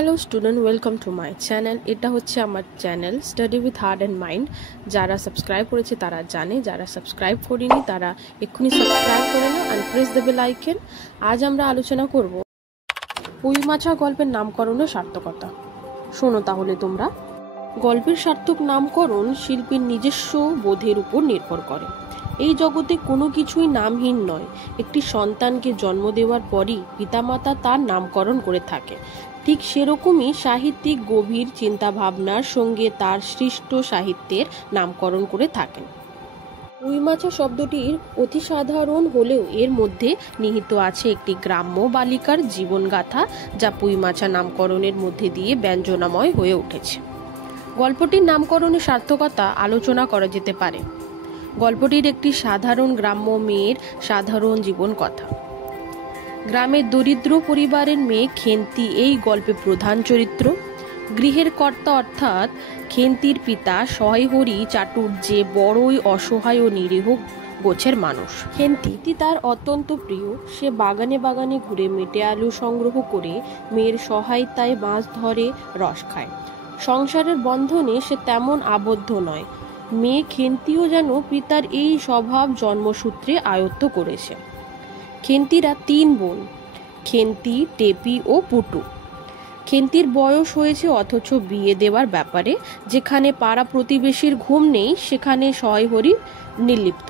Hello student, welcome to my channel. এটা হচ্ছে আমার channel study with heart and mind. যারা সাবস্ক্রাইব করেছে তারা জানে, যারা সাবস্ক্রাইব করিনি তারা এক্ষুনি সাবস্ক্রাইব করে নাও and press the bell icon. আজ আমরা আলোচনা করব পুঁইমাছা গল্পের নামকরণের সার্থকতা। শোনো তাহলে তোমরা। গল্পের সার্থক নামকরণ শিল্পীর নিজস্ব বোধের উপর নির্ভর করে। এই জগতে কোনো কিছুই নামহীন নয়। একটি সন্তানকে জন্ম দেওয়ার পরই পিতামাতা তার নামকরণ করে থাকে। ঠিক সেরকমই সাহিত্যিক গভীর চিন্তাভাবনার সঙ্গে তার সৃষ্ট সাহিত্যের নামকরণ করে থাকেন। পুঁইমাছা শব্দটির অতি সাধারণ হলেও এর মধ্যে নিহিত আছে একটি গ্রাম্য বালিকার জীবনগাথা, যা পুঁইমাছা নামকরণের মধ্যে দিয়ে ব্যঞ্জনাময় হয়ে উঠেছে। গল্পটির নামকরণের সার্থকতা আলোচনা করা যেতে পারে। গল্পটির একটি সাধারণ গ্রাম্য মেয়ের সাধারণ জীবন কথা। গ্রামের দরিদ্র পরিবারের মেয়ে খেন্তি এই গল্পে প্রধান চরিত্র। গৃহের কর্তা অর্থাৎ খেন্তির পিতা সহায়হরি চাটুর্যে বড়ই অসহায় ও নিরীহ গোছের মানুষ। খেন্তি তার অত্যন্ত প্রিয়। সে বাগানে বাগানে ঘুরে মেটে আলু সংগ্রহ করে মেয়ের সহায়তায় মাছ ধরে, রস খায়। সংসারের বন্ধনে সে তেমন আবদ্ধ নয়। মেয়ে খেন্তিও যেন পিতার এই স্বভাব জন্মসূত্রে আয়ত্ত করেছে। খেন্তিরা 3 বোন, খেন্তি, টেপি ও পুটু। খেন্তির বয়স হয়েছে অথচ বিয়ে দেওয়ার ব্যাপারে যেখানে পাড়া প্রতিবেশীর ঘুম নেই, সেখানে সহায়হরি নির্লিপ্ত।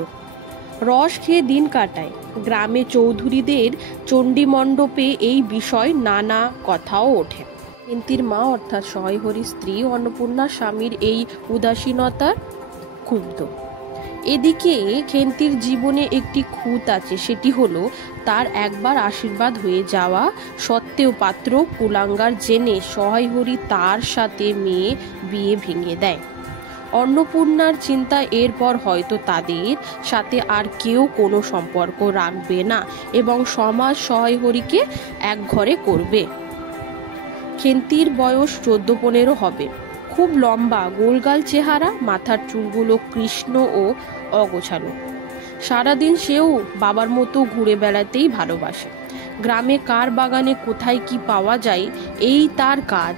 রস খেয়ে দিন কাটায়। গ্রামে চৌধুরীদের চণ্ডীমণ্ডপে এই বিষয় নানা কথাও ওঠে। খেন্তির মা অর্থাৎ সহায়হরির স্ত্রী অন্নপূর্ণা স্বামীর এই উদাসীনতার ক্ষুব্ধ। এদিকে খেন্তির জীবনে একটি খুঁত আছে, সেটি হলো তার একবার আশীর্বাদ হয়ে যাওয়া সত্ত্বেও পাত্র কুলাঙ্গার জেনে সহায়হরি তার সাথে মেয়ে বিয়ে ভেঙে দেয়। অন্নপূর্ণার চিন্তা এরপর হয়তো তাদের সাথে আর কেউ কোনো সম্পর্ক রাখবে না এবং সমাজ সহায়হরিকে এক ঘরে করবে। খেন্তির বয়স 14-15 হবে। খুব লম্বা, গোলগাল চেহারা, মাথার চুলগুলো কৃষ্ণ ও অগোছালো। সারাদিন সেও বাবার মতো ঘুরে বেড়াতেই ভালোবাসে। গ্রামে কার বাগানে কোথায় কি পাওয়া যায় এই তার কাজ।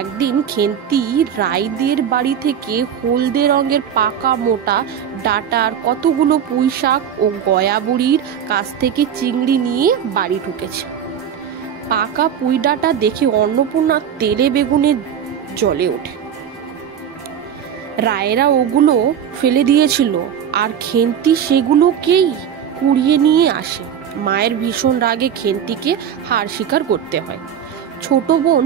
একদিন খেন্তি রায়দের বাড়ি থেকে হলদে রঙের পাকা মোটা ডাটার কতগুলো পুঁইশাক ও গয়া বুড়ির কাছ থেকে চিংড়ি নিয়ে বাড়ি ঢুকেছে। পাকা পুঁই ডাটা দেখে অন্নপূর্ণা তেলে বেগুনে জ্বলে ওঠে। রায়েরা ওগুলো ফেলে দিয়েছিল আর খেন্তি সেগুলোকেই কুড়িয়ে নিয়ে আসে। মায়ের ভীষণ রাগে খেন্তিকে হার স্বীকার করতে হয়। ছোট বোন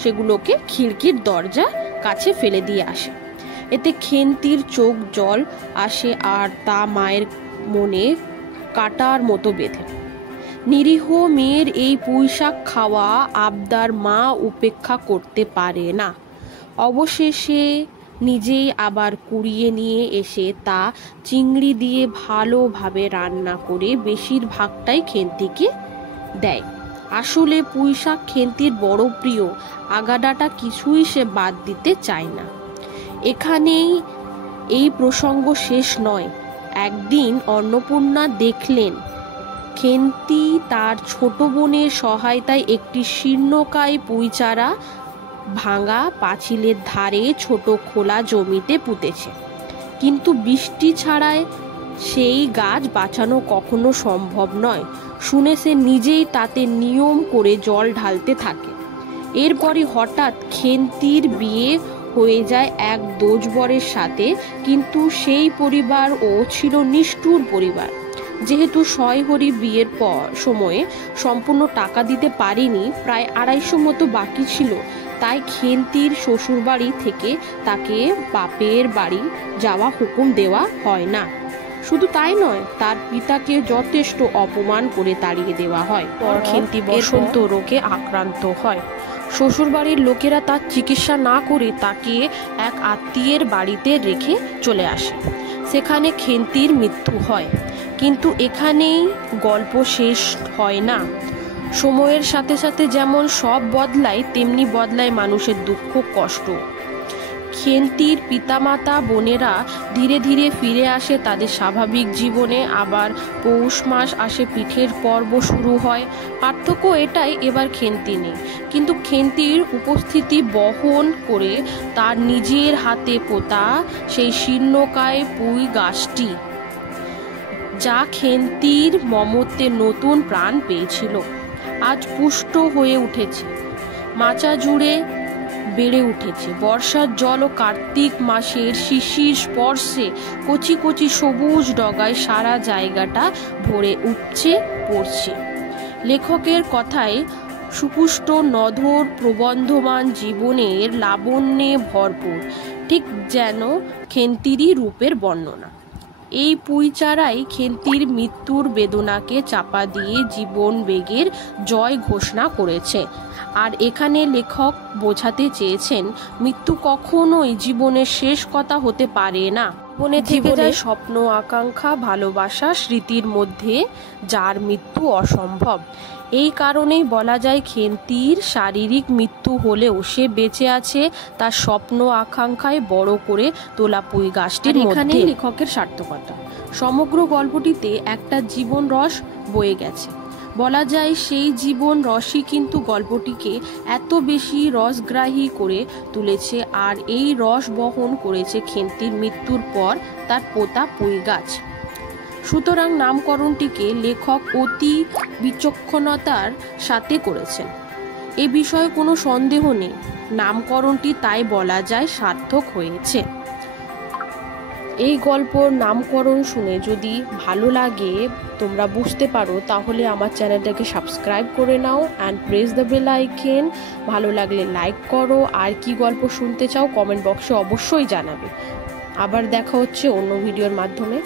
সেগুলোকে খিড়কির দরজা কাছে ফেলে দিয়ে আসে। এতে খেন্তির চোখ জল আসে আর তা মায়ের মনে কাটার মতো বেঁধে। নিরীহ মেয়ের এই পুঁইশাক খাওয়া আবদার মা উপেক্ষা করতে পারে না। অবশেষে নিজেই আবার কুড়িয়ে নিয়ে এসে তা চিংড়ি দিয়ে ভালোভাবে রান্না করে বেশিরভাগটাই খেন্তিকে দেয়। আসলে পুঁইশাক খেন্তির বড় প্রিয়, আগাডাটা কিছুই সে বাদ দিতে চায় না। এখানেই এই প্রসঙ্গ শেষ নয়। একদিন অন্নপূর্ণা দেখলেন খেন্তি তার ছোট বোনের সহায়তায় একটি শীর্ণকায় পুঁইচারা ভাঙা পাঁচিলের ধারে ছোট খোলা জমিতে পুঁতেছে। কিন্তু বৃষ্টি ছাড়ায় সেই গাছ বাঁচানো কখনো সম্ভব নয় শুনে সে নিজেই তাতে নিয়ম করে জল ঢালতে থাকে। এরপরই হঠাৎ খেন্তির বিয়ে হয়ে যায় এক দোজবরের সাথে। কিন্তু সেই পরিবারও ছিল নিষ্ঠুর পরিবার। যেহেতু সহায়হরি বিয়ের সময়ে সম্পূর্ণ টাকা দিতে পারেনি, প্রায় 250 মতো বাকি ছিল, তাই খেন্তির শ্বশুরবাড়ি থেকে তাকে বাপের বাড়ি যাওয়া হুকুম দেওয়া হয় না। শুধু তাই নয়, তার পিতাকে যথেষ্ট অপমান করে তাড়িয়ে দেওয়া হয়। পর খেন্তি বসন্ত রোগে আক্রান্ত হয়। শ্বশুরবাড়ির লোকেরা তার চিকিৎসা না করে তাকে এক আত্মীয়ের বাড়িতে রেখে চলে আসে। সেখানে খেন্তির মৃত্যু হয়। কিন্তু এখানেই গল্প শেষ হয় না। সময়ের সাথে সাথে যেমন সব বদলায়, তেমনি বদলায় মানুষের দুঃখ কষ্ট। খেন্তির পিতামাতা বোনেরা ধীরে ধীরে ফিরে আসে তাদের স্বাভাবিক জীবনে। আবার পৌষ মাস আসে, পিঠের পর্ব শুরু হয়। পার্থক্য এটাই, এবার খেন্তি নেই, কিন্তু খেন্তির উপস্থিতি বহন করে তার নিজের হাতে পোতা সেই শীর্ণকায় পুঁই গাছটি, যা খেন্তির মমত্বে নতুন প্রাণ পেয়েছিল, আজ পুষ্ট হয়ে উঠেছে, মাচা জুড়ে বেড়ে উঠেছে। বর্ষার জল ও কার্তিক মাসের শিশির স্পর্শে কচি কচি সবুজ ডগায় সারা জায়গাটা ভরে উপচে পড়ছে। লেখকের কথায় সুপুষ্ট নধর প্রবন্ধমান জীবনের লাবণ্যে ভরপুর, ঠিক যেন খেন্তিরই রূপের বর্ণনা। এই পুঁইচারাই খেন্তির মৃত্যুর বেদনাকে চাপা দিয়ে জীবন বেগের জয় ঘোষণা করেছে। আর এখানে লেখক বোঝাতে চেয়েছেন, মৃত্যু কখনোই জীবনের শেষ কথা হতে পারে না। জীবনে থেকে যায় স্বপ্ন, আকাঙ্ক্ষা, ভালোবাসা, স্মৃতির মধ্যে যার মৃত্যু অসম্ভব। এই কারণেই বলা যায়, খেন্তির শারীরিক মৃত্যু হলেও সে বেঁচে আছে তার স্বপ্ন আকাঙ্ক্ষায় বড় করে তোলা পুঁই গাছটির মধ্যে। এখানেই লেখকের সার্থকতা। সমগ্র গল্পটিতে একটা জীবন রস বয়ে গেছে। বলা যায় সেই জীবন রসই কিন্তু গল্পটিকে এত বেশি রসগ্রাহী করে তুলেছে। আর এই রস বহন করেছে খেন্তির মৃত্যুর পর তার পোতা পুঁই গাছ। সুতরাং নামকরণটিকে লেখক অতি বিচক্ষণতার সাথে করেছেন, এ বিষয়ে কোনো সন্দেহ নেই। নামকরণটি তাই বলা যায় সার্থক হয়েছে। এই গল্পর নামকরণ শুনে যদি ভালো লাগে, তোমরা বুঝতে পারো, তাহলে আমার চ্যানেলটাকে সাবস্ক্রাইব করে নাও and press the bell icon. ভালো লাগলে লাইক করো। আর কি গল্প শুনতে চাও কমেন্ট বক্সে অবশ্যই জানাবে। আবার দেখা হচ্ছে অন্য ভিডিওর মাধ্যমে।